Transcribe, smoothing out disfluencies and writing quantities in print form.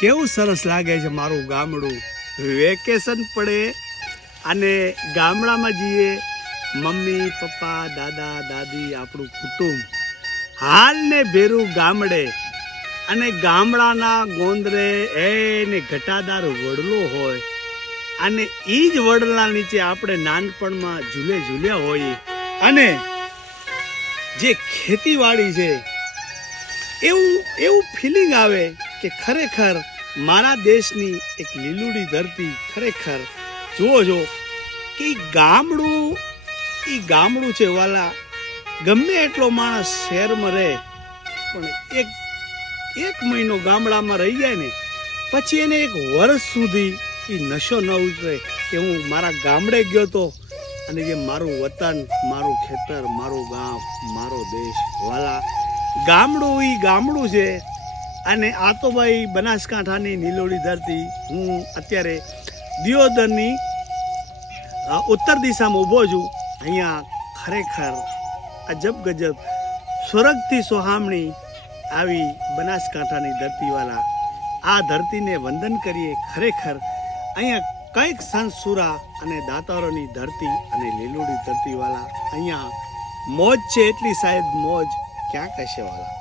કેવું સરસ લાગે છે મારું ગામડું. વેકેશન પડે અને ગામડામાં જઈએ, મમ્મી પપ્પા દાદા દાદી આપણું કુટુંબ હાલ ને ભેરું ગામડે, અને ગામડાના ગોંદરે એને ઘટાદાર વડલો હોય અને એ જ વડલા નીચે આપણે નાનપણમાં ઝૂલ્યા હોઈએ. અને જે ખેતીવાડી છે એવું ફિલિંગ આવે કે ખરેખર મારા દેશની એક લીલુડી ધરતી. ખરેખર જુઓ છો કે ગામડું છે વાલા. ગમે એટલો માણસ શહેરમાં રહે પણ એક મહિનો ગામડામાં રહી જાય ને પછી એને એક વર્ષ સુધી એ નશો ન ઉતરે કે હું મારા ગામડે ગયો તો અને જે મારું વતન, મારું ખેતર, મારું ગામ, મારો દેશ વાલા. ગામડું છે. અને આ તો ભાઈ બનાસકાંઠાની નીલોડી ધરતી. હું અત્યારે દિયોદરની ઉત્તર દિશામાં ઊભો છું. અહીંયા ખરેખર અજબ ગજબ સ્વર્ગથી સોહામણી આવી બનાસકાંઠાની ધરતીવાળા. આ ધરતીને વંદન કરીએ. ખરેખર અહીંયા કંઈક સંતસુરા અને દાતારોની ધરતી અને લીલોડી ધરતીવાળા. અહીંયા મોજ છે એટલી સાહેબ મોજ ક્યાં કહેશે વાલા.